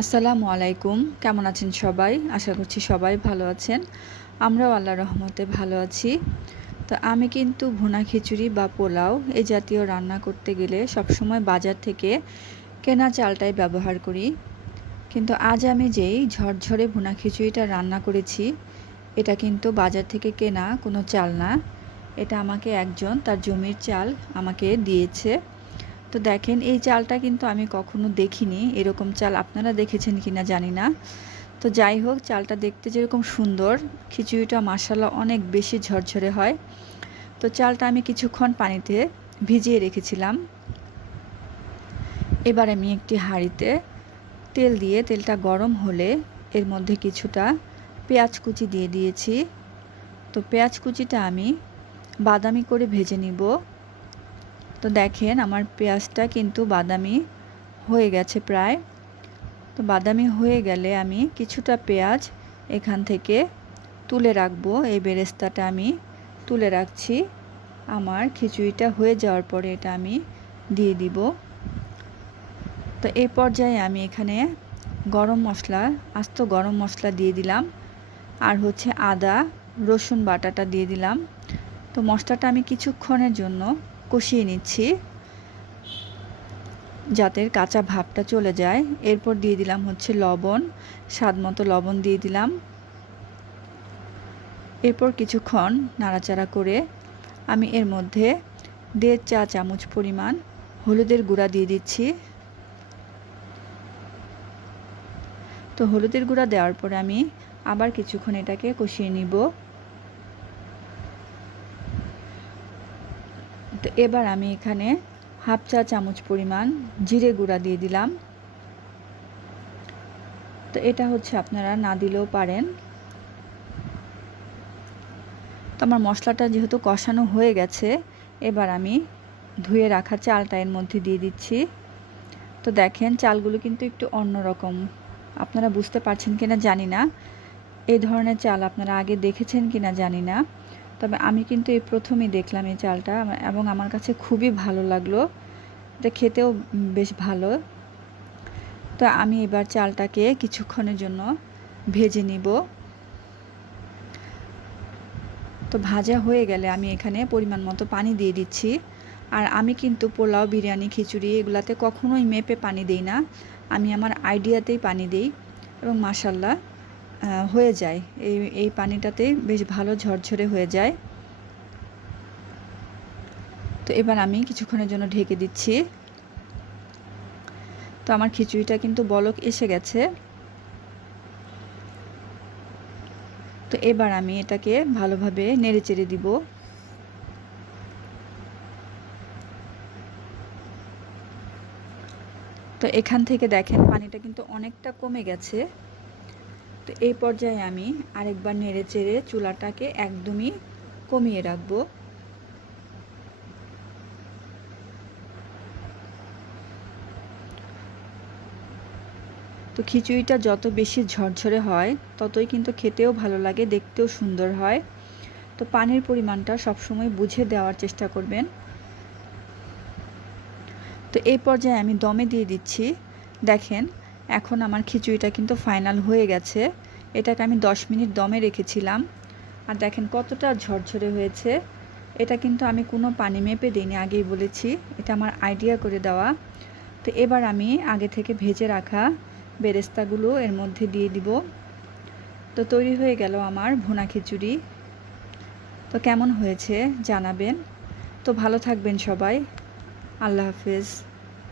আসসালামু আলাইকুম। কেমন আছেন সবাই? আশা করছি সবাই ভালো আছেন। আমরাও আল্লাহর রহমতে ভালো আছি। তো আমি কিন্তু ভুনা খিচুড়ি বা পোলাও এই জাতীয় রান্না করতে গেলে সবসময় বাজার থেকে কেনা চালটাই ব্যবহার করি। কিন্তু আজ আমি যেই ঝরঝরে ভুনা খিচুড়িটা রান্না করেছি, এটা কিন্তু বাজার থেকে কেনা কোনো চাল না। এটা আমাকে একজন তার জমির চাল আমাকে দিয়েছে। তো দেখেন এই চালটা কিন্তু আমি কখনো দেখিনি। এরকম চাল আপনারা দেখেছেন কিনা জানি না। তো যাই হোক, চালটা দেখতে যেরকম সুন্দর, খিচুড়িটা মাশাআল্লাহ অনেক বেশি ঝরঝরে হয়। তো চালটা আমি কিছুক্ষণ পানিতে ভিজিয়ে রেখেছিলাম। এবার আমি একটি হাঁড়িতে তেল দিয়ে তেলটা গরম হলে এর মধ্যে কিছুটা পেঁয়াজ কুচি দিয়ে দিয়েছি। তো পেঁয়াজ কুচিটা আমি বাদামি করে ভেজে নিব। তো দেখেন আমার পেঁয়াজটা কিন্তু বাদামি হয়ে গেছে প্রায়। তো বাদামি হয়ে গেলে আমি কিছুটা পেঁয়াজ এখান থেকে তুলে রাখবো। এই বেরেস্তাটা আমি তুলে রাখছি। আমার খিচুড়িটা হয়ে যাওয়ার পরে এটা আমি দিয়ে দিব। তো এই পর্যায়ে আমি এখানে আস্ত গরম মশলা দিয়ে দিলাম, আর হচ্ছে আদা রসুন বাটাটা দিয়ে দিলাম। তো মশলাটা আমি কিছুক্ষণের জন্য কষিয়ে নিচ্ছি যাতে কাঁচা ভাবটা চলে যায়। এরপর দিয়ে দিলাম হচ্ছে লবণ, স্বাদ মতো লবণ দিয়ে দিলাম। এরপর কিছুক্ষণ নাড়াচাড়া করে আমি এর মধ্যে 1.5 চা চামচ পরিমাণ হলুদের গুঁড়া দিয়ে দিচ্ছি। তো হলুদের গুঁড়া দেওয়ার পরে আমি আবার কিছুক্ষণ এটাকে কষিয়ে নিব। তো এবার আমি এখানে 1/2 চা চামচ পরিমাণ জিরে গুঁড়া দিয়ে দিলাম। তো এটা হচ্ছে আপনারা না দিলেও পারেন। তো আমার মশলাটা যেহেতু কষানো হয়ে গেছে, এবার আমি ধুয়ে রাখা চালটা এর মধ্যে দিয়ে দিচ্ছি। তো দেখেন চালগুলো কিন্তু একটু অন্যরকম, আপনারা বুঝতে পারছেন কিনা জানি না। এই ধরনের চাল আপনারা আগে দেখেছেন কিনা জানি না, তবে আমি কিন্তু এই প্রথমই দেখলাম এই চালটা, এবং আমার কাছে খুবই ভালো লাগলো। এটা খেতেও বেশ ভালো। তো আমি এবার চালটাকে কিছুক্ষণের জন্য ভেজে নিব। তো ভাজা হয়ে গেলে আমি এখানে পরিমাণ মতো পানি দিয়ে দিচ্ছি। আর আমি কিন্তু পোলাও, বিরিয়ানি, খিচুড়ি এগুলাতে কখনোই মেপে পানি দিই না। আমি আমার আইডিয়াতেই পানি দিই এবং মাশাআল্লাহ হয়ে যায়। এই পানিটাতে বেশ ভালো ঝরঝরে হয়ে যায়। তো এবার আমি কিছুক্ষণের জন্য ঢেকে দিচ্ছি। তো আমার খিচুড়িটা কিন্তু বলক এসে গেছে। তো এবার আমি এটাকে ভালোভাবে নেড়েচেড়ে দিব। তো এখান থেকে দেখেন পানিটা কিন্তু অনেকটা কমে গেছে। তো এই পর্যায়ে আমি আরেকবার নেড়েচেড়ে চুলাটাকে একদমই কমিয়ে রাখবো। তো খিচুড়িটা যত বেশি ঝরঝরে হয় ততই কিন্তু খেতেও ভালো লাগে, দেখতেও সুন্দর হয়। তো পানির পরিমাণটা সবসময় বুঝে দেওয়ার চেষ্টা করবেন। তো এই পর্যায়ে আমি দমে দিয়ে দিচ্ছি। দেখেন এখন আমার খিচুড়িটা কিন্তু ফাইনাল হয়ে গেছে। এটাকে আমি 10 মিনিট দমে রেখেছিলাম, আর দেখেন কতটা ঝরঝরে হয়েছে। এটা কিন্তু আমি কোনো পানি মেপে দিইনি, আগেই বলেছি, এটা আমার আইডিয়া করে দেওয়া। তো এবার আমি আগে থেকে ভেজে রাখা বেরেস্তাগুলো এর মধ্যে দিয়ে দিব। তো তৈরি হয়ে গেল আমার ভুনা খিচুড়ি। তো কেমন হয়েছে জানাবেন। তো ভালো থাকবেন সবাই। আল্লাহ হাফেজ।